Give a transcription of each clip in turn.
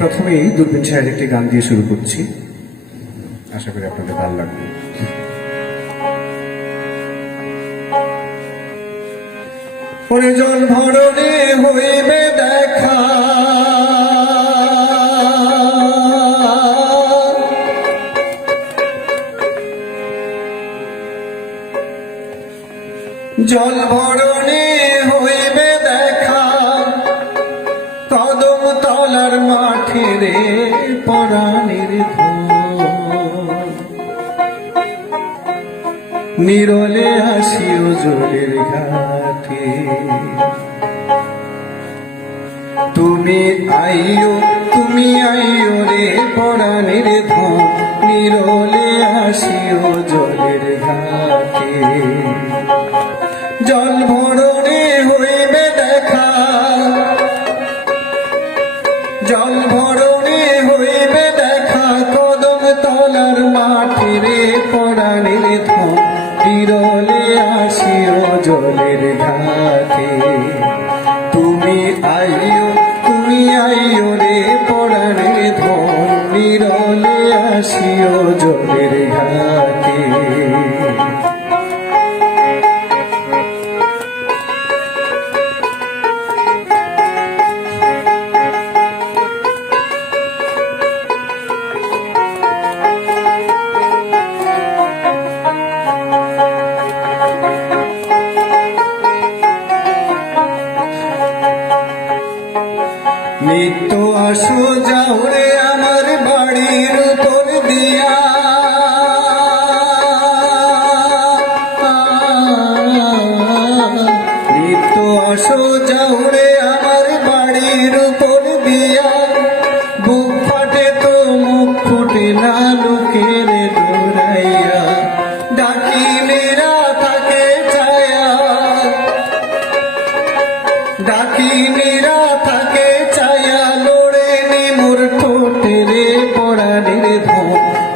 প্রথমেই দূরবীন সাহের একটি গান দিয়ে শুরু করছি, আশা করি আপনাদের ভালো লাগবে। ওরে জল ভরণে হইবে দেখা, জল ভরণে হইবে দেখা, কদম তলার মাঠে রে পরাণের নিরলে আসিও জলের ঘাটে। তুমি আইও রে পরাণের ধন, নিরলে আসিও জলের ঘাটে। জল ভরণে হইবে দেখা, জল ভরণে হইবে দেখা, কদম তলার মাঠে রে পরাণের ধন, নিরলে আসিও জলের ঘাটে। তুমি আইও রে পরাণের ধন, নিরলে আসিও জলের ঘাটে। নিত্য আসো যাও রে আমার বাড়ির উপর দিয়া, নিত্য আসো যাও রে আমার বাড়ির উপর দিয়া, বুক ফাটে তো মুখ ফুটে না লোকের দৌড়াইয়া, ডাকিলেরা থাকে ছায়া, ডাকিলেরা থাকে ছায়া, লোড়ে নিমুর ঠোঁটে রে পরাণের ধন,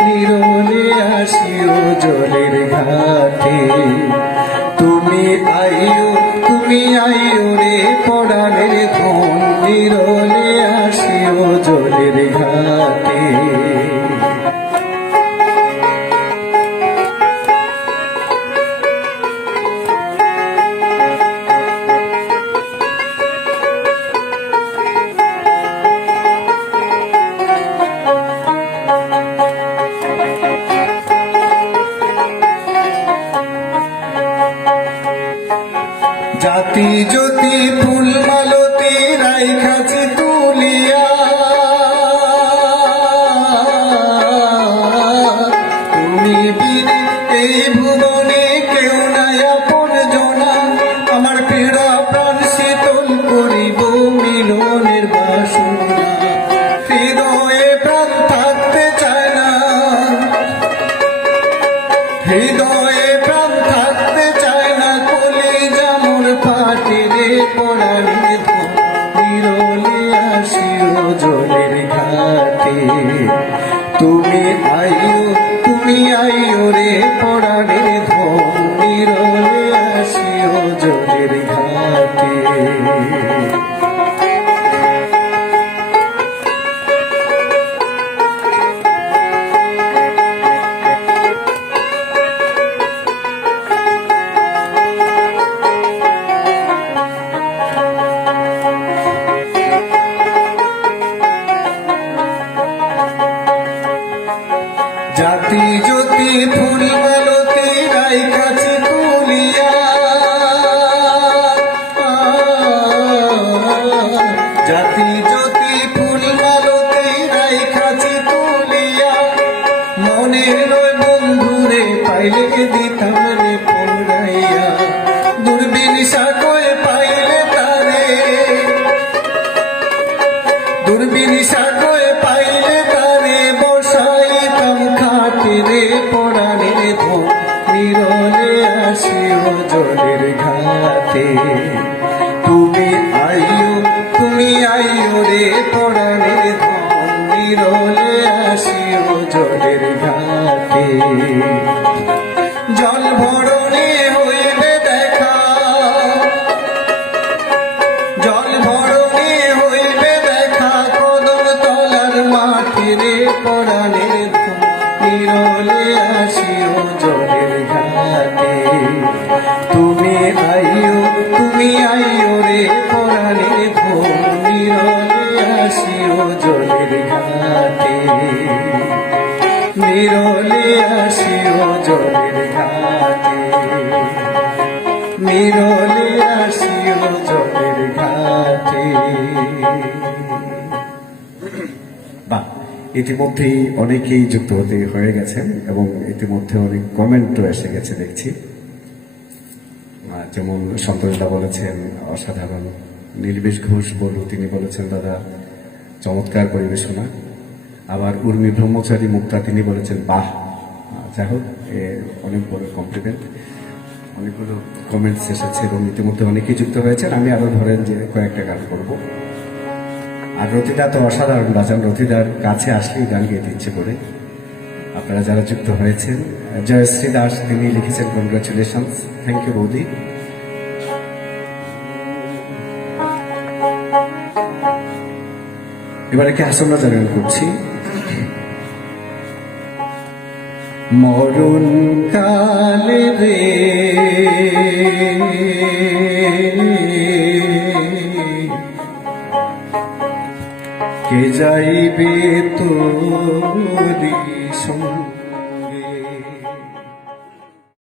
নিরলে আসিও জলের ঘাটে। তুমি আইও রে পরাণের ধন, নিরলে আসিও জলের ঘাটে। জাতি জ্যোতি ফুল মালতী রাইখাছি তুলিয়া, তুমি বিনে এই ভুবনে কেউ নাই আপন জনা, আমার পীড়া প্রাণ শীতল করিব মিলনের বাসনা, হৃদয়ে প্রাণ থাকতে চায় না, হৃদয়ে প্রাণ থাকতে চায় না, কলিজা মোর ফাটে রে পরাণের ধন, নিরলে আসিও জলের ঘাটে। তুমি আইও রে পরাণের ধন, নিরলে আসিও জলের ঘাটে। জাতি জ্যোতি ফুল মালতী রাইখাছি তুলিয়া, জাতি জ্যোতি ফুল মালতী রাইখাছি তুলিয়া, মনের বন্ধুরে পাইলে দিতাম রে পড়াইয়া, দূরবীন সাগরে পাইলে তারে, দূরবীন সাগরে পাইলে তারে, বসাইতাম খাটে রে পরাণের ধন, নিরলে আসিও জলের ঘাটে। তুমি আইও রে পরাণের ধন, নিরলে আসিও জলের ঘাটে। জল ভরণে হইবে দেখা, জল ভরণে হইবে দেখা, কদম তলার আসিও জলের ঘাটে, বিরলে আসিও জলের ঘাটে, বিরলে আসিও জলের ঘাটে। বাহ, ইতিমধ্যেই অনেকেই যুক্ত হতে হয়ে গেছেন এবং ইতিমধ্যে অনেক কমেন্টও এসে গেছে দেখছি। যেমন সন্তোষদা বলেছেন অসাধারণ, নীলবেশ ঘোষ বলু তিনি বলেছেন দাদা চমৎকার পরিবেশনা। আবার উর্মি ব্রহ্মচারী মুক্তা তিনি বলেছেন বাহ। যাই হোক, অনেক বড় কমপ্লিমেন্ট, অনেকগুলো কমেন্টস এসেছে এবং ইতিমধ্যে অনেকেই যুক্ত হয়েছেন। আমি আরো ধরেন যে কয়েকটা গান করব। আর রথিদা তো অসাধারণ বাজান, রথিদার কাছে আসলেই গান গেতে ইচ্ছে করে। আপনারা যারা যুক্ত হয়েছেন, জয়শ্রী দাস তিনি লিখেছেন কনগ্রাচুলেশনস, থ্যাংক ইউ বৌদি। এবারে কি হাসন রাজা গান করছি। মরণ কালে রে কে যাইবে তোরি সঙ্গ,